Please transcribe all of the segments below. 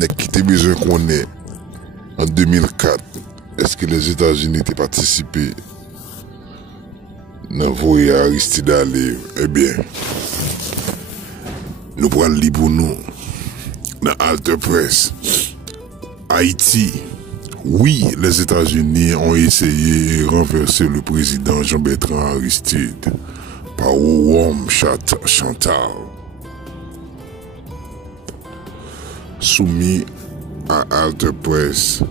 mais qui était besoin qu'on ait en 2004, est-ce que les États-Unis étaient participés dans le voyage Aristide aller? Eh bien, nous prenons le livre pour nous dans Alter Press. Haïti. Oui, les États-Unis ont essayé de renverser le président Jean-Bertrand Aristide par Rome Chantal, soumis à Alter Press.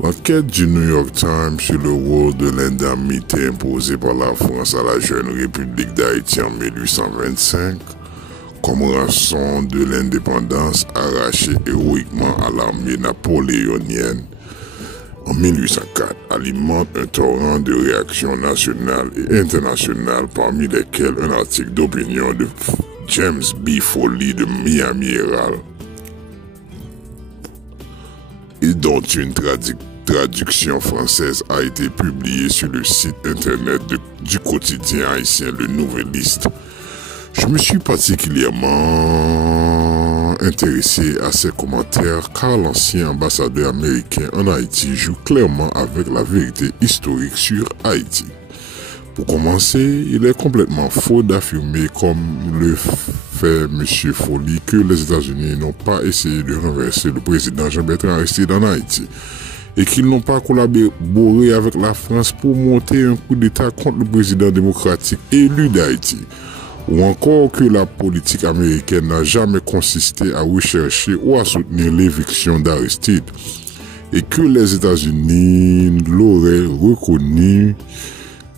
L'enquête du New York Times sur le rôle de l'indemnité imposée par la France à la jeune République d'Haïti en 1825 comme rançon de l'indépendance arrachée héroïquement à l'armée napoléonienne en 1804 alimente un torrent de réactions nationales et internationales, parmi lesquelles un article d'opinion de James B. Foley de Miami Herald et dont une traduction française a été publiée sur le site internet du quotidien haïtien Le Nouvelliste. Je me suis particulièrement intéressé à ces commentaires car l'ancien ambassadeur américain en Haïti joue clairement avec la vérité historique sur Haïti. Pour commencer, il est complètement faux d'affirmer, comme le fait M. Foley, que les États-Unis n'ont pas essayé de renverser le président Jean-Bertrand Aristide en Haïti et qu'ils n'ont pas collaboré avec la France pour monter un coup d'État contre le président démocratique élu d'Haïti, ou encore que la politique américaine n'a jamais consisté à rechercher ou à soutenir l'éviction d'Aristide et que les États-Unis l'auraient reconnu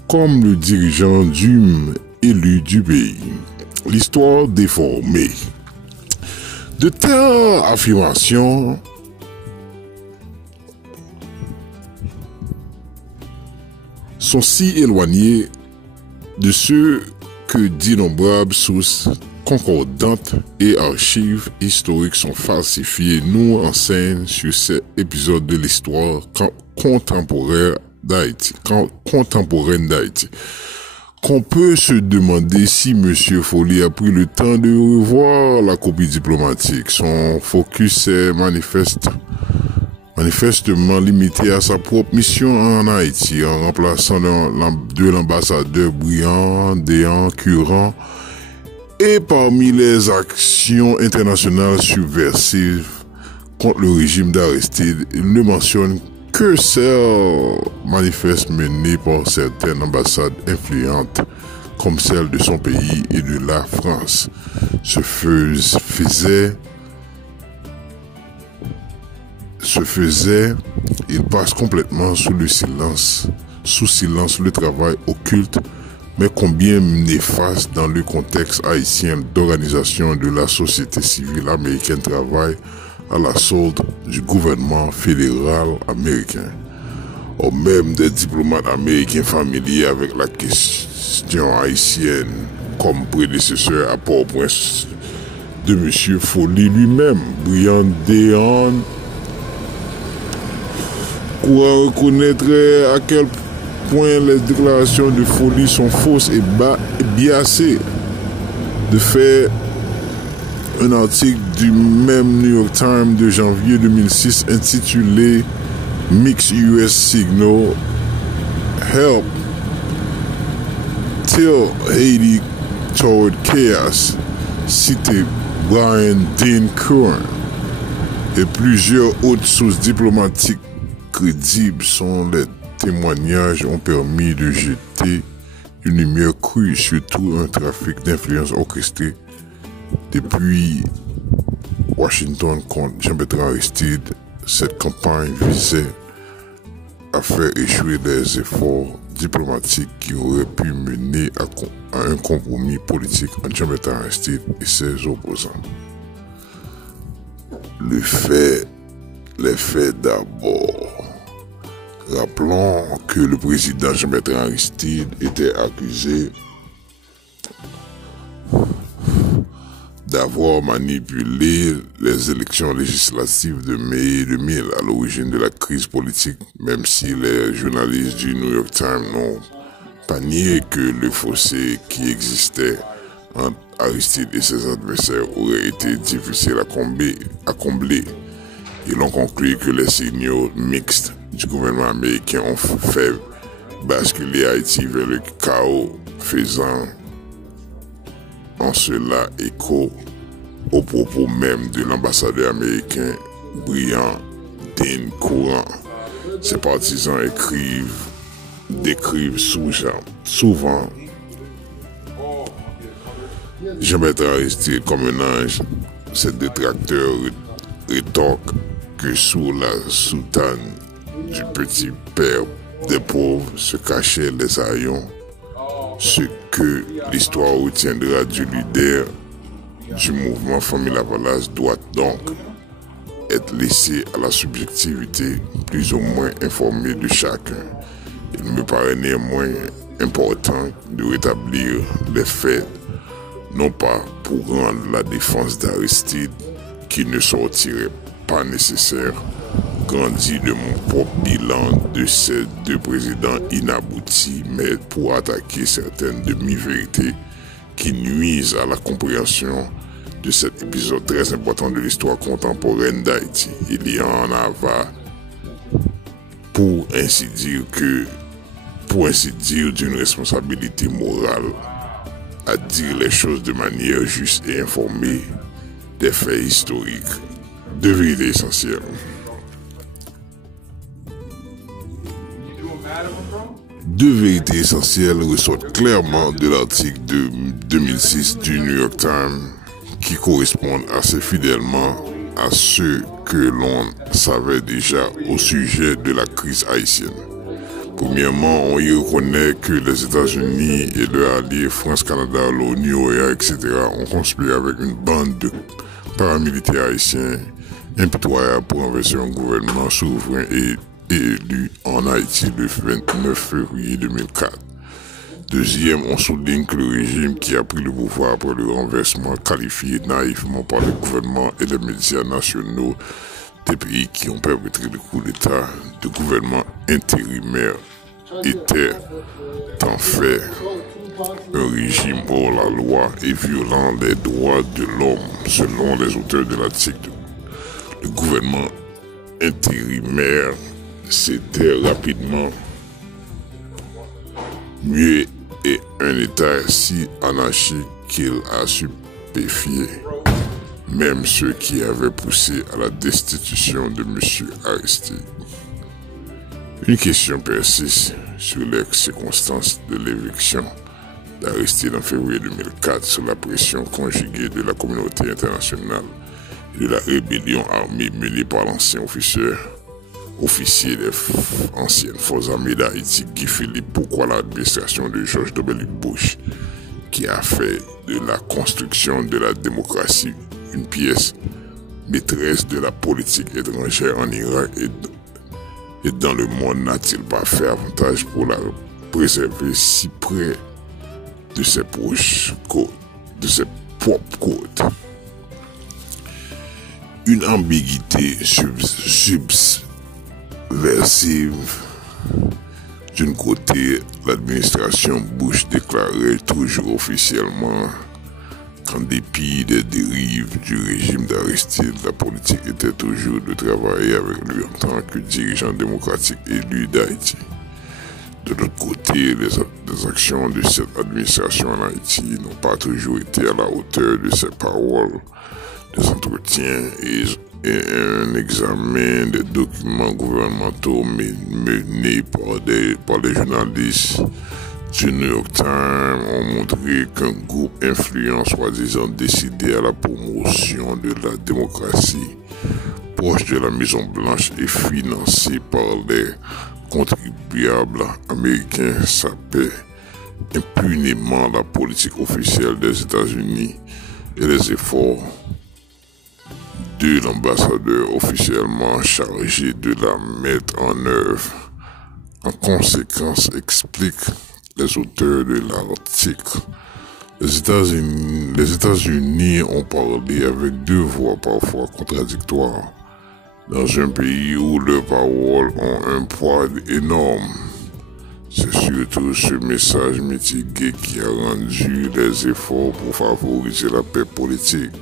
comme le dirigeant élu du pays. L'histoire déformée. De telles affirmations sont si éloignées de ce que d'innombrables sources concordantes et archives historiques sont falsifiées, nous enseignent sur cet épisode de l'histoire contemporaine d'Haïti, qu'on peut se demander si M. Foley a pris le temps de revoir la copie diplomatique. Son focus est manifestement limité à sa propre mission en Haïti, en remplaçant de l'ambassadeur brillant, Déan Curant, et parmi les actions internationales subversives contre le régime d'Aristide, il ne mentionne que celles manifestes menées par certaines ambassades influentes, comme celle de son pays et de la France. Il passe complètement sous silence le travail occulte, mais combien néfaste dans le contexte haïtien d'organisation de la société civile américaine travaille à la solde du gouvernement fédéral américain. Ou même des diplomates américains familiers avec la question haïtienne, comme prédécesseur à Port-au-Prince de M. Foley lui-même, Brian Dehaene, pourra reconnaître à quel point les déclarations de Foley sont fausses et biaisées. De fait, un article du même New York Times de janvier 2006 intitulé Mixed US Signal Help Till Haiti Toward Chaos cité Brian Dean Curran et plusieurs autres sources diplomatiques crédibles sont les témoignages ont permis de jeter une lumière crue sur tout un trafic d'influence orchestré depuis Washington contre Jean-Bertrand Aristide. Cette campagne visait à faire échouer des efforts diplomatiques qui auraient pu mener à un compromis politique entre Jean-Bertrand Aristide et ses opposants. Les faits d'abord. Rappelons que le président Jean-Bertrand Aristide était accusé d'avoir manipulé les élections législatives de mai 2000 à l'origine de la crise politique, même si les journalistes du New York Times n'ont pas nié que le fossé qui existait entre Aristide et ses adversaires aurait été difficile à combler. Ils ont conclu que les signaux mixtes du gouvernement américain ont fait basculer Haïti vers le chaos, faisant en cela écho aux propos même de l'ambassadeur américain Brian Dean Courant. Ses partisans décrivent souvent Jean-Bertrand Aristide comme un ange. Ses détracteurs rétorquent que sous la soutane du petit père des pauvres se cachaient les haillons, ce que l'histoire retiendra du leader du mouvement Famille Lavalas doit donc être laissé à la subjectivité plus ou moins informée de chacun. Il me paraît néanmoins important de rétablir les faits, non pas pour rendre la défense d'Aristide, qui ne sortirait pas nécessaire, grandit de mon propre bilan de ces deux présidents inaboutis, mais pour attaquer certaines demi-vérités qui nuisent à la compréhension de cet épisode très important de l'histoire contemporaine d'Haïti. Il y en a pour ainsi dire d'une responsabilité morale à dire les choses de manière juste et informée des faits historiques. Deux vérités essentielles. Deux vérités essentielles ressortent clairement de l'article de 2006 du New York Times qui correspondent assez fidèlement à ce que l'on savait déjà au sujet de la crise haïtienne. Premièrement, on y reconnaît que les États-Unis et leurs alliés France, Canada, l'ONU, OEA, etc. ont conspiré avec une bande de paramilitaires haïtiens impitoyables pour renverser un gouvernement souverain et élu en Haïti le 29 février 2004. Deuxième, on souligne que le régime qui a pris le pouvoir après le renversement, qualifié naïvement par le gouvernement et les médias nationaux des pays qui ont perpétré le coup d'État de gouvernement intérimaire, était en fait un régime hors la loi et violant les droits de l'homme selon les auteurs de l'article. Le gouvernement intérimaire s'était rapidement mué et un État si anarchique qu'il a stupéfié même ceux qui avaient poussé à la destitution de M. Aristide. Une question persiste sur les circonstances de l'éviction d'Aristide en février 2004 sous la pression conjuguée de la communauté internationale et de la rébellion armée menée par l'ancien officier des anciennes forces armées d'Haïti, Guy Philippe. Pourquoi l'administration de George W. Bush, qui a fait de la construction de la démocratie une pièce maîtresse de la politique étrangère en Irak et dans le monde, n'a-t-il pas fait avantage pour la préserver si près de ses proches côtes, de ses propres côtes? Une ambiguïté subversive. D'un côté, l'administration Bush déclarait toujours officiellement qu'en dépit des dérives du régime d'Aristide, la politique était toujours de travailler avec lui en tant que dirigeant démocratique élu d'Haïti. De l'autre côté, les actions de cette administration en Haïti n'ont pas toujours été à la hauteur de ses paroles, des entretiens et un examen des documents gouvernementaux menés par les journalistes du New York Times ont montré qu'un groupe influent soi-disant décidé à la promotion de la démocratie proche de la Maison Blanche et financé par les contribuables américains sapait impunément la politique officielle des États-Unis et les efforts de l'ambassadeur officiellement chargé de la mettre en œuvre. En conséquence, expliquent les auteurs de l'article, les États-Unis ont parlé avec deux voix parfois contradictoires dans un pays où leurs paroles ont un poids énorme. C'est surtout ce message mitigé qui a rendu les efforts pour favoriser la paix politique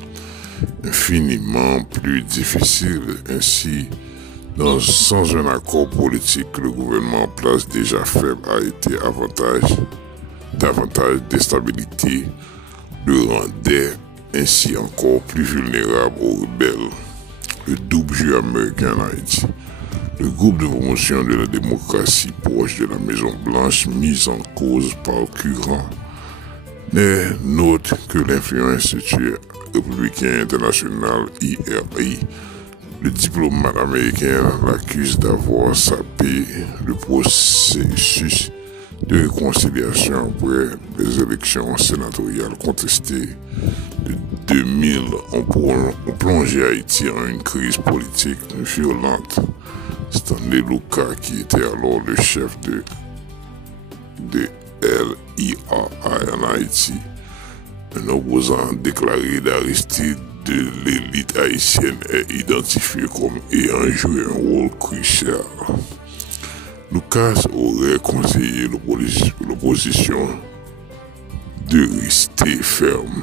infiniment plus difficile. Ainsi, sans un accord politique, le gouvernement en place déjà faible a été davantage d'instabilité le rendait ainsi encore plus vulnérable aux rebelles. Le double jeu américain en Haïti. Le groupe de promotion de la démocratie proche de la Maison-Blanche, mise en cause par Curran, note que l'influence Institut républicain international IRI, le diplomate américain l'accuse d'avoir sapé le processus de réconciliation après les élections sénatoriales contestées de 2000 ont plongé Haïti en une crise politique violente. Stanley Luca, qui était alors le chef de LIRI en Haïti, un opposant déclaré d'Aristide de l'élite haïtienne, est identifié comme ayant joué un rôle crucial. Lucas aurait conseillé l'opposition de rester ferme.